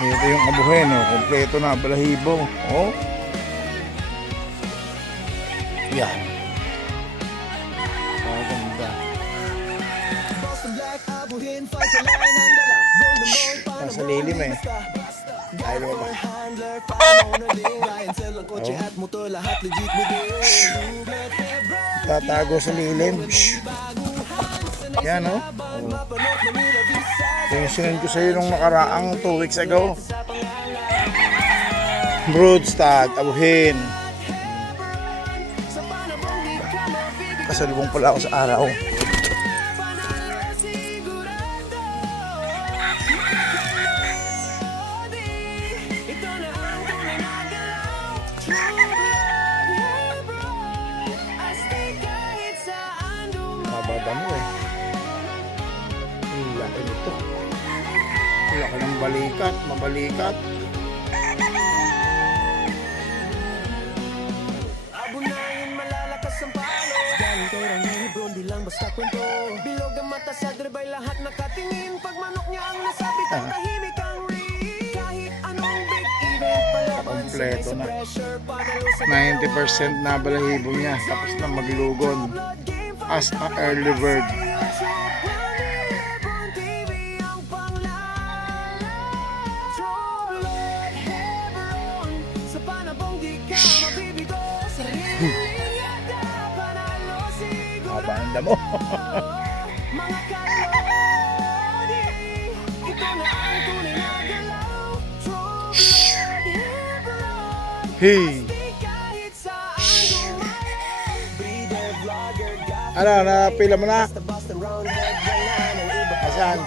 Ito yung abuhin, oh. Kompleto na, balahibo. Oh. Yan. Maganda. Nasa lilim eh. Ayaw mo ba? Oh. Tatago sa lilim. Yan, oh. Tinsinan ko sa'yo nung nakaraang 2 weeks ago. Broodstag, abuhin. Kasalubong pala ako sa araw. Mabada mo eh. Laki nito. Laki ng balikat, mabalikat. Abunayan malalakas ang palo. Galing kay Rang Hebron, di lang basta kwento. Bilog ang mata sa dribay, lahat nakatingin. Pag manok niya ang nasabit, ang tahimik ang ring. Kahit anong big event, palaban kompleto na. 90% na balahibo niya. Tapos na maglugon. As a early bird. Haba ang damo. Hey. Ano, napila mo na? Asan?